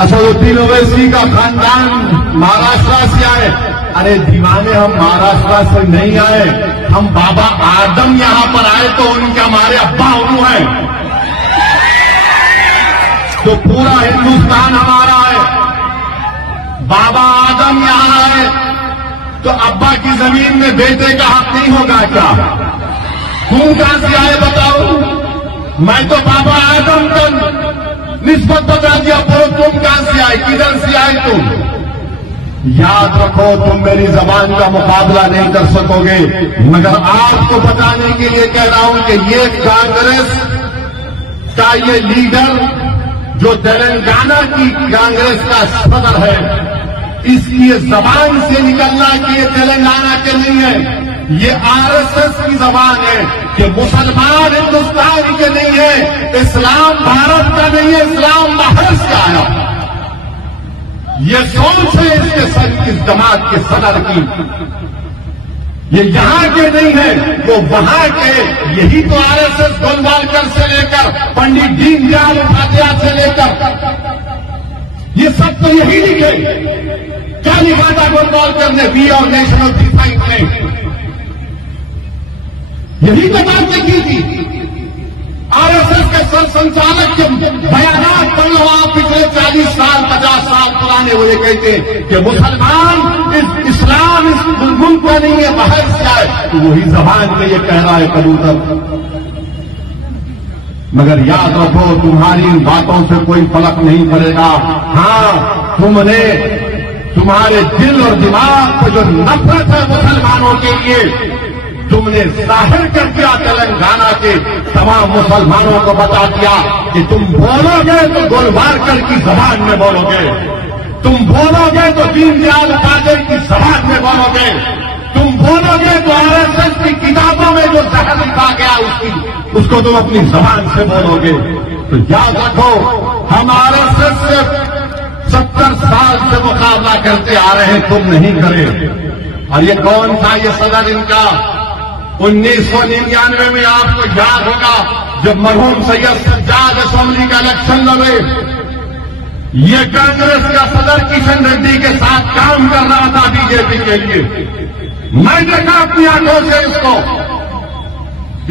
असदुद्दीन ओवैसी का खानदान महाराष्ट्र से आए। अरे दीवाने, हम महाराष्ट्र से नहीं आए, हम बाबा आदम यहां पर आए तो उनके हमारे अब्बा उन्हों हैं, तो पूरा हिंदुस्तान हमारा है। बाबा आदम यहां आए तो अब्बा की जमीन में बेटे का हक नहीं होगा क्या? तुम कहां से आए बताओ? मैं तो बाबा आदम का निस्बत बता दिया, बोलो तुम कहां से आए, किधर से आए तुम? याद रखो, तुम मेरी जबान का मुकाबला नहीं कर सकोगे, मगर आपको बताने के लिए कह रहा हूं कि ये कांग्रेस का ये लीडर जो तेलंगाना की कांग्रेस का सदर है, इसकी ये जबान से निकलना कि ये तेलंगाना के नहीं है, ये आरएसएस की जबान है कि मुसलमान हिंदुस्तान के नहीं है, इस्लाम भारत का नहीं है, इस्लाम बाहर से आया। ये सोच है इस जमात के सदर की, ये यहां के नहीं है, वो वहां के। यही तो आरएसएस गोलवालकर से लेकर पंडित दीनदयाल उपाध्याय से लेकर ये सब तो यही लिखे। क्या लिखा था गोलवालकर ने वी और नेशन ऑफ डिफाइंड में? यही तो बात की थी। आरएसएस के संचालक के बयानात पढ़ लो आप, पिछले 40 साल 50 साल पुराने, वो ये कहते हैं कि मुसलमान इस्लाम इस मुल्क का नहीं है, बाहर से आए, तो वही जबान में ये कह रहा है कबूतर। मगर याद रखो, तुम्हारी इन बातों से कोई फर्क नहीं पड़ेगा। हां, तुमने तुम्हारे दिल और दिमाग पर जो नफरत है मुसलमानों के लिए, तुमने जाहिर कर दिया। तेलंगाना के तमाम मुसलमानों को बता दिया कि तुम बोलोगे तो गोलवालकर की जबान में बोलोगे, तुम बोलोगे तो दीनदयाल उपाध्याय की जबान में बोलोगे, तुम बोलोगे तो आरएसएस की किताबों में जो जहर लिखा गया उसको तुम अपनी जबान से बोलोगे। तो याद रखो, हम आरएसएस से 70 साल से मुकाबला करते आ रहे हैं, तुम नहीं करे। और ये कौन था ये सदर इनका? 1999 में आपको याद होगा, जब मरहूम सैयद सज्जाद असेंबली का इलेक्शन लड़े, ये कांग्रेस का सदर किशन रेड्डी के साथ काम कर रहा था बीजेपी के लिए। मैं देखा अपनी आंखों से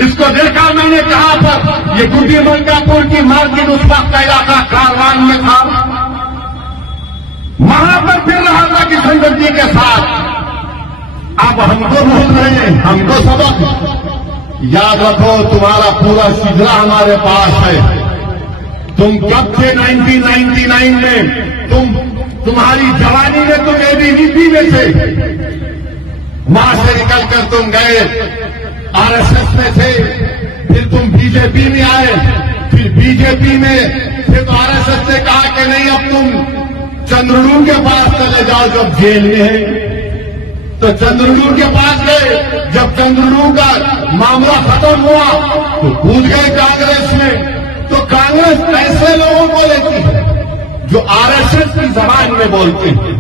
इसको देखा, मैंने कहा पर ये गुड्डी मंगापुर की मार्केट उस वक्त का इलाका कारवान में था, वहां पर फिर रहा था किशन रेड्डी के साथ। अब हमको भूल रहे हैं, हमको सबक याद रखो, तुम्हारा पूरा सिलसिला हमारे पास है। तुम कब थे 1999 में? तुम्हारी जवानी में तुम एबीवीपी में थे, वहां से निकलकर तुम गए आरएसएस में थे, फिर तुम बीजेपी में आए, फिर बीजेपी में फिर तो आरएसएस ने कहा कि नहीं, अब तुम चंद्रनू के पास चले जाओ जो जेल में है, तो चंद्रनू के पास गए। जब चंद्रनू का मामला खत्म हुआ तो कूद गए कांग्रेस में। तो कांग्रेस ऐसे लोगों को लेती है जो आरएसएस की जबान में बोलते हैं।